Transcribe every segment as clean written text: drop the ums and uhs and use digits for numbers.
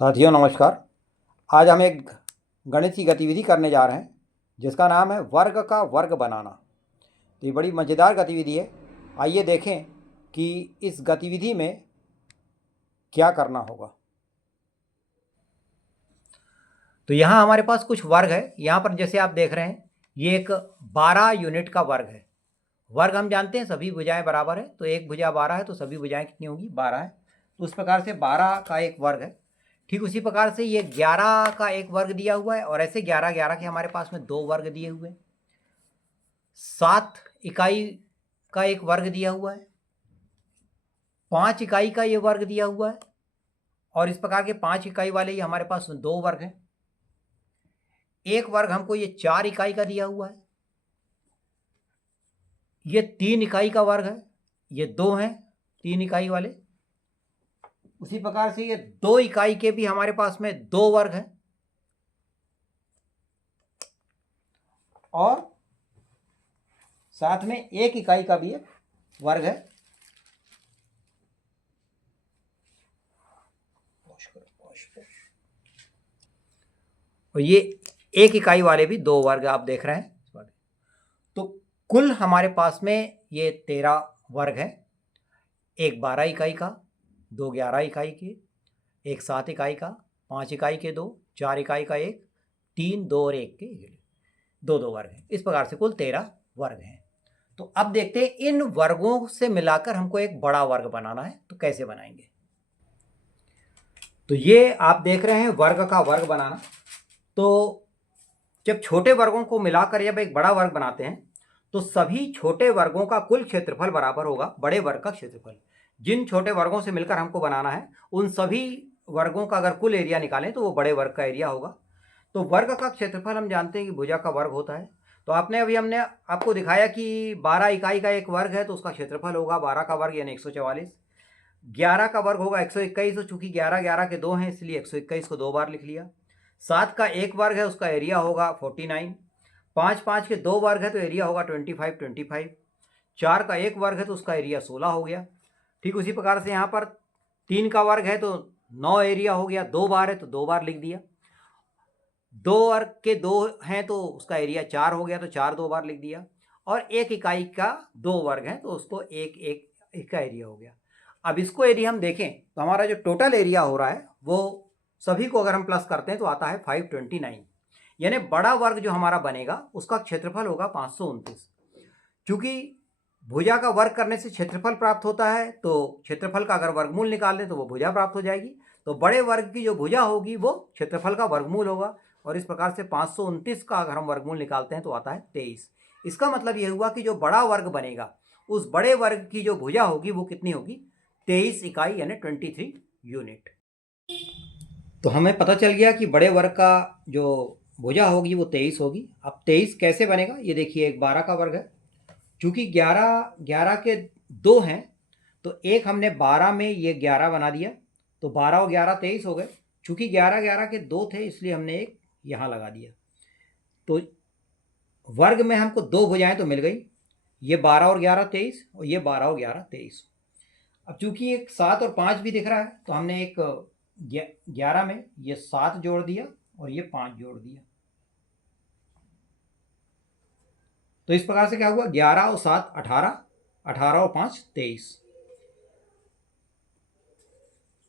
साथियों नमस्कार। आज हम एक गणित की गतिविधि करने जा रहे हैं जिसका नाम है वर्ग का वर्ग बनाना। तो ये बड़ी मज़ेदार गतिविधि है। आइए देखें कि इस गतिविधि में क्या करना होगा। तो यहाँ हमारे पास कुछ वर्ग है। यहाँ पर जैसे आप देख रहे हैं ये एक 12 यूनिट का वर्ग है। वर्ग हम जानते हैं सभी भुजाएं बराबर है, तो एक भुजा 12 है तो सभी भुजाएं कितनी होंगी 12 है। तो उस प्रकार से 12 का एक वर्ग है। ठीक उसी प्रकार से ये 11 का एक वर्ग दिया हुआ है और ऐसे 11 11 के हमारे पास में 2 वर्ग दिए हुए हैं। 7 इकाई का एक वर्ग दिया हुआ है। 5 इकाई का ये वर्ग दिया हुआ है और इस प्रकार के 5 इकाई वाले ये हमारे पास 2 वर्ग हैं। एक वर्ग हमको ये 4 इकाई का दिया हुआ है। ये 3 इकाई का वर्ग है। ये 2 हैं 3 इकाई वाले। उसी प्रकार से ये 2 इकाई के भी हमारे पास में 2 वर्ग हैं और साथ में 1 इकाई का भी एक वर्ग है। और ये 1 इकाई वाले भी 2 वर्ग आप देख रहे हैं। तो कुल हमारे पास में ये 13 वर्ग है। एक 12 इकाई का, 2 11 इकाई के, एक 7 इकाई का, 5 इकाई के 2, 4 इकाई का 1, 3 2 और 1 के 2 वर्ग हैं। इस प्रकार से कुल 13 वर्ग हैं। तो अब देखते हैं इन वर्गों से मिलाकर हमको एक बड़ा वर्ग बनाना है, तो कैसे बनाएंगे। तो ये आप देख रहे हैं वर्ग का वर्ग बनाना। तो जब छोटे वर्गों को मिलाकर जब एक बड़ा वर्ग बनाते हैं तो सभी छोटे वर्गों का कुल क्षेत्रफल बराबर होगा बड़े वर्ग का क्षेत्रफल। जिन छोटे वर्गों से मिलकर हमको बनाना है उन सभी वर्गों का अगर कुल एरिया निकालें तो वो बड़े वर्ग का एरिया होगा। तो वर्ग का क्षेत्रफल हम जानते हैं कि भुजा का वर्ग होता है। तो हमने आपको दिखाया कि 12 इकाई का एक वर्ग है तो उसका क्षेत्रफल होगा 12 का वर्ग यानी 144। 11 का वर्ग होगा 121, तो चूंकि 11 11 के 2 हैं इसलिए 121 को 2 बार लिख लिया। 7 का एक वर्ग है उसका एरिया होगा 49। 5 5 के 2 वर्ग है तो एरिया होगा 25 25। 4 का एक वर्ग है तो उसका एरिया 16 हो गया। ठीक उसी प्रकार से यहाँ पर 3 का वर्ग है तो 9 एरिया हो गया। 2 बार है तो 2 बार लिख दिया। 2 वर्ग के 2 हैं तो उसका एरिया 4 हो गया तो 4 2 बार लिख दिया। और 1 इकाई का 2 वर्ग है तो उसको एक का एरिया हो गया। अब इसको यदि हम देखें तो हमारा जो टोटल एरिया हो रहा है वो सभी को अगर हम प्लस करते हैं तो आता है 529। यानी बड़ा वर्ग जो हमारा बनेगा उसका क्षेत्रफल होगा 529। चूंकि भुजा का वर्ग करने से क्षेत्रफल प्राप्त होता है तो क्षेत्रफल का अगर वर्गमूल निकाल लें तो वो भुजा प्राप्त हो जाएगी। तो बड़े वर्ग की जो भुजा होगी वो क्षेत्रफल का वर्गमूल होगा और इस प्रकार से 529 का अगर हम वर्गमूल निकालते हैं तो आता है 23। इसका मतलब यह हुआ कि जो बड़ा वर्ग बनेगा उस बड़े वर्ग की जो भुजा होगी वो कितनी होगी 23 इकाई यानी 23 यूनिट। तो हमें पता चल गया कि बड़े वर्ग का जो भुजा होगी वो 23 होगी। अब 23 कैसे बनेगा ये देखिए, एक 12 का वर्ग है। चूंकि 11 11 के 2 हैं तो एक हमने 12 में ये 11 बना दिया तो 12 और 11 23 हो गए। चूंकि 11 11 के 2 थे इसलिए हमने एक यहाँ लगा दिया। तो वर्ग में हमको 2 भुजाएं तो मिल गई, ये 12 और 11 23 और ये 12 और 11 23। अब चूंकि एक 7 और 5 भी दिख रहा है तो हमने एक 11 में ये 7 जोड़ दिया और ये 5 जोड़ दिया। तो इस प्रकार से क्या हुआ 11 और 7 18, 18 और 5 23।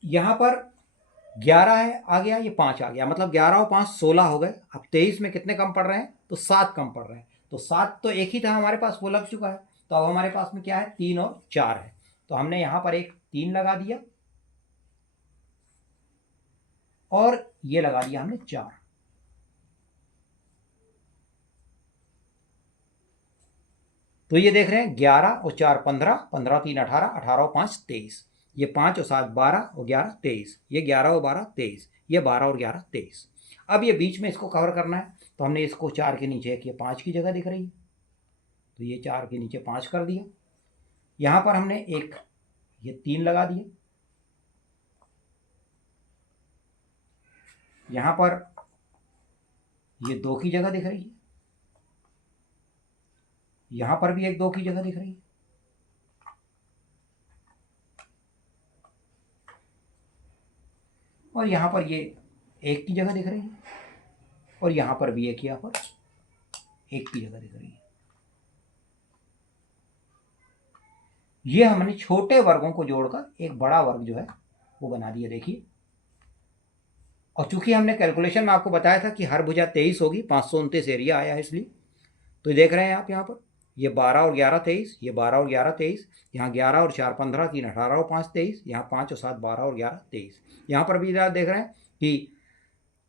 यहां पर 11 है आ गया, ये 5 आ गया, मतलब 11 और 5 16 हो गए। अब 23 में कितने कम पड़ रहे हैं तो 7 कम पड़ रहे हैं। तो 7 तो एक ही था हमारे पास वो लग चुका है। तो अब हमारे पास में क्या है 3 और 4 है। तो हमने यहां पर एक 3 लगा दिया और ये लगा दिया हमने 4। तो ये देख रहे हैं 11 और 4 15, 15 3 18, 18 और 5 23। ये 5 और 7 12 और 11 23। ये 11 और 12 23। ये 12 और 11 23। अब ये बीच में इसको कवर करना है तो हमने इसको 4 के नीचे एक ये 5 की जगह दिख रही है तो ये 4 के नीचे 5 कर दिया। यहां पर हमने एक ये 3 लगा दिया। यहां पर ये 2 की जगह दिख रही है। यहां पर भी एक 2 की जगह दिख रही है। और यहाँ पर ये 1 की जगह दिख रही है, और यहाँ पर भी एक, यहाँ पर 1 की जगह दिख रही है। ये हमने छोटे वर्गों को जोड़कर एक बड़ा वर्ग जो है वो बना दिया, देखिए। और चूंकि हमने कैलकुलेशन में आपको बताया था कि हर भुजा 23 होगी, 529 एरिया आया है इसलिए। तो देख रहे हैं आप यहाँ पर, ये 12 और 11 23, ये 12 और 11 23, यहाँ 11 और 4 15, 3 18 और 5 23, यहाँ 5 और 7 12 और 11 23। यहाँ पर भी देख रहे हैं कि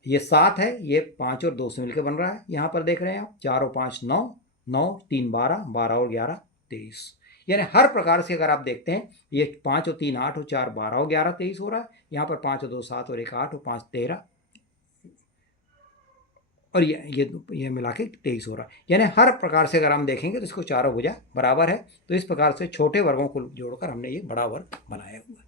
ये 7 है, ये 5 और 2 से मिलकर बन रहा है। यहाँ पर देख रहे हैं आप 4 और 5 9, 9 3 12, 12 और 11 23। यानी हर प्रकार से अगर आप देखते हैं, ये 5 और 3 8 और 4 12 और 11 23 हो रहा है। यहाँ पर 5 और 2 7 और 1 8 और 5 13, और ये मिला के 23 हो रहा है। यानी हर प्रकार से अगर हम देखेंगे तो इसको चारों भुजा बराबर है। तो इस प्रकार से छोटे वर्गों को जोड़कर हमने ये बड़ा वर्ग बनाया हुआ है।